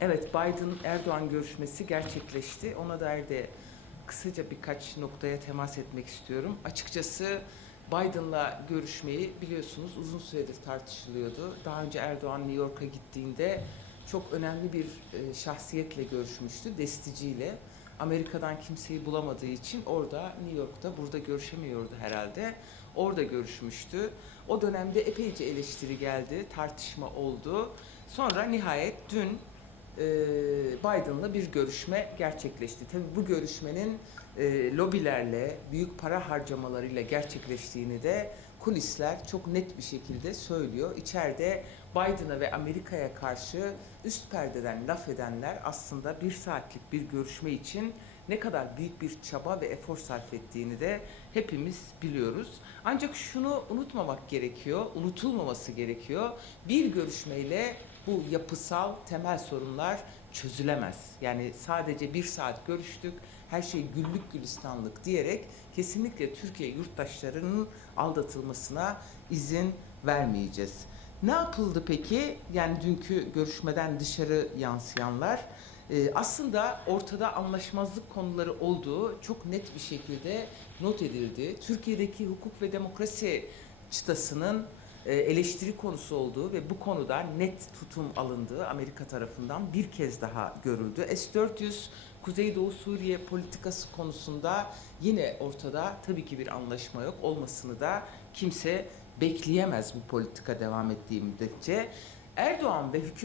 Evet, Biden-Erdoğan görüşmesi gerçekleşti. Ona dair de kısaca birkaç noktaya temas etmek istiyorum. Açıkçası Biden'la görüşmeyi biliyorsunuz uzun süredir tartışılıyordu. Daha önce Erdoğan New York'a gittiğinde çok önemli bir e, şahsiyetle görüşmüştü, desticiyle. Amerika'dan kimseyi bulamadığı için orada New York'ta, burada görüşemiyordu herhalde. Orada görüşmüştü. O dönemde epeyce eleştiri geldi, tartışma oldu. Sonra nihayet dün e, Biden'la bir görüşme gerçekleşti. Tabii bu görüşmenin e, lobilerle, büyük para harcamalarıyla gerçekleştiğini de kulisler çok net bir şekilde söylüyor. İçeride Biden'a ve Amerika'ya karşı üst perdeden laf edenler aslında bir saatlik bir görüşme için ne kadar büyük bir çaba ve efor sarf ettiğini de hepimiz biliyoruz. Ancak şunu unutmamak gerekiyor, unutulmaması gerekiyor. Bir görüşmeyle bu yapısal temel sorunlar çözülemez. Yani sadece bir saat görüştük, her şey güllük gülistanlık diyerek kesinlikle Türkiye yurttaşlarının aldatılmasına izin vermeyeceğiz. Ne yapıldı peki? Yani dünkü görüşmeden dışarı yansıyanlar ee, aslında ortada anlaşmazlık konuları olduğu çok net bir şekilde not edildi. Türkiye'deki hukuk ve demokrasi çıtasının e, eleştiri konusu olduğu ve bu konuda net tutum alındığı Amerika tarafından bir kez daha görüldü. S-400 Kuzeydoğu Suriye politikası konusunda yine ortada tabii ki bir anlaşma yok. Olmasını da kimse bekleyemez bu politika devam ettiği müddetçe. Erdoğan ve hükümet